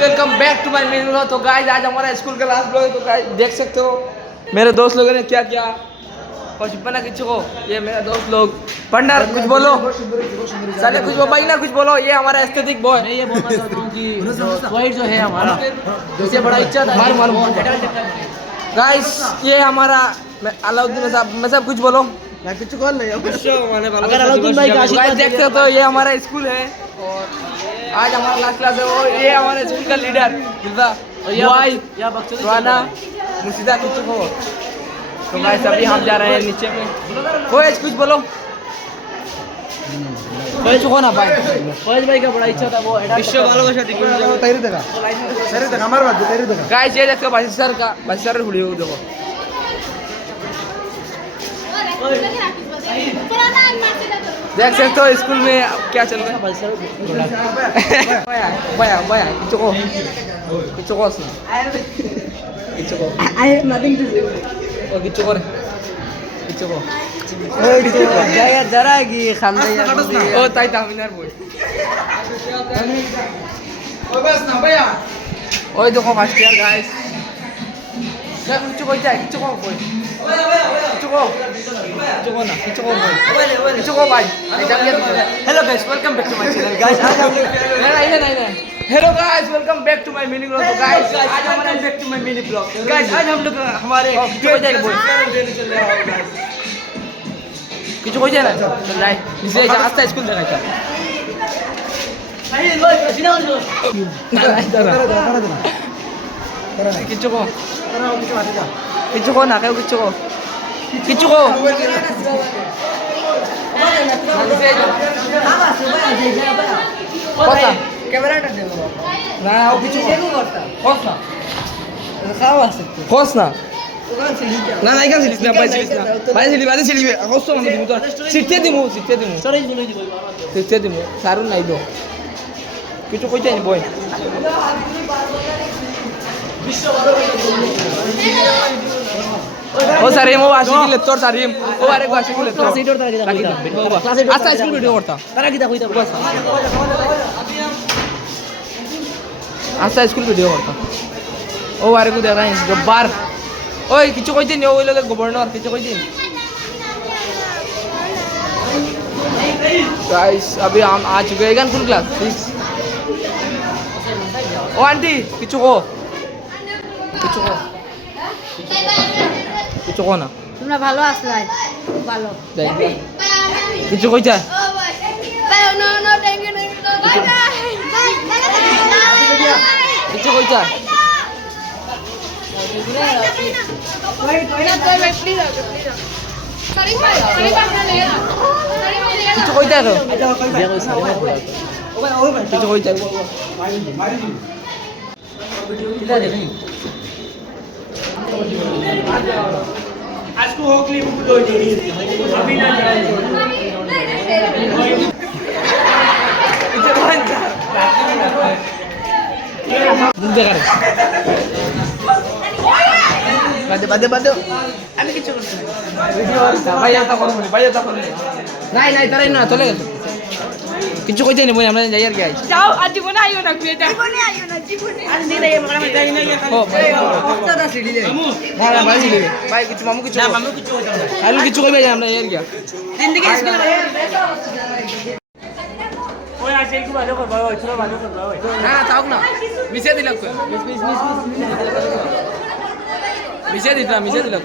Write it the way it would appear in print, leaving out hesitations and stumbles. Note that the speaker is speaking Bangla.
Welcome back to my main blog. तो गाइस आज हमारा स्कूल का लास्ट ब्लॉग है। तो गाइस देख सकते हो मेरे दोस्त लोगों ने क्या क्या और बना किसी को। ये मेरा दोस्त लोग पंडर कुछ बोलो साले कुछ भाई ना कुछ बोलो। ये हमारा एस्थेटिक बॉय। मैं ये बोलना चाहता हूँ कि स्क्वाड जो है हमारा जिससे बड़ा इच्छा था गाइस ये हमारा अलाउद्दीन साहब कुछ बोलो। मैं कुछ बोल नहीं अगर अलाउद्दीन भाई का आशीर्वाद गाइस देखते हो तो ये हमारा स्कूल है और आज हमारा लास्ट क्लास है। और ये हमारे स्कूल का लीडर भाई राना मुर्शिदा कुछ हो। तो गाइस अभी हम जा रहे हैं नीचे में। कोई कुछ बोलो कोई चुको ना भाई। फौज भाई का बड़ा इच्छा था वो विश्व ভালোবাসা दिखा तैयारी देखा हमारे बात तैयारी देखा गाइस ये देखो भाई सर का भाई सर वीडियो देखो। देख सकते हो स्कूल में क्या चल रहा है। भैया भैया चुको चुको चुको आई हैव नथिंग टू से ओ चुको चुको जरा जरा की खामदे ओ ताई तामिनार बोल ओ बस ना भैया ओए देखो फास्ट यार गाइस क्या कुछ कोई जाए कुछ को कोई चुको ना चुको भाई चुको भाई hello guys welcome back to my channel guys. आज हम नहीं hello guys welcome back to my mini blog. तो गाइस आज हमारा back to my mini blog guys. आज हम लोग हमारे কিছু কইছে না যাই নিচে আস্তে স্কুল দেখাইতা কিছু কো কিছু কো না কেউ কিছু কো কিছু কো কথা ক্যামেরাটা দে না ও কিছু কস না খাওয়া আছে কস না ওখানে সিলি না না এখানে সিলিস না ভাই সিলিস না ভাই সিলি বাদে সিলি কষ্ট মানে দিমু তো সিটতে দিমু সরি বলে দিব সিটতে দিমু সারুন নাই দো কিছু কইতে নি বই ও সারিম ও আসি কি লেকচার সারিম ও আরে আসি কি লেকচার ক্লাস 8 এর তারা কি ক্লাস 8 আচ্ছা স্কুল ভিডিও করতা তারা কি কইতা বস আচ্ছা স্কুল ভিডিও করতা ও আরে কো দেখা জব্বার ওই কিছু কইতে নি ওই লোকে গভর্নর কিছু কইতে गाइस अभी हम आ चुके हैं कौन क्लास 6 ओ आंटी কিছু কো কিছু কো না তোমরা ভালো আছো ভালো কিছু কইতা কিছু কইতা কিছু কইতা তো কিছু কইতা আজকে হোকলি বুক লই দিই अभी ना जाए বাদে আমি কিছু করছি ভিডিও ভাইয়া তা করব নাই তারাই না চলে গেছে কিছু কইতে নি মই আমরা যাই আর কি আই যাও আজ জীবনে আইও না কুয়ে যাও জীবনে আইও না জীবনে আজ দিন এই আমরা যাই না ও অক্টাটা সিডি দে ভাই দিলে ভাই কিছু মামু কিছু না মামু কিছু হইতো না আলু কিছু কইবে আমরা যাই আর কি জিন্দেগি স্কুলে ওই আছে কি বাজে করবা ওই ছোট বাজে করবা ওই না তাও না মিশে দিলাম মিশে দিলাম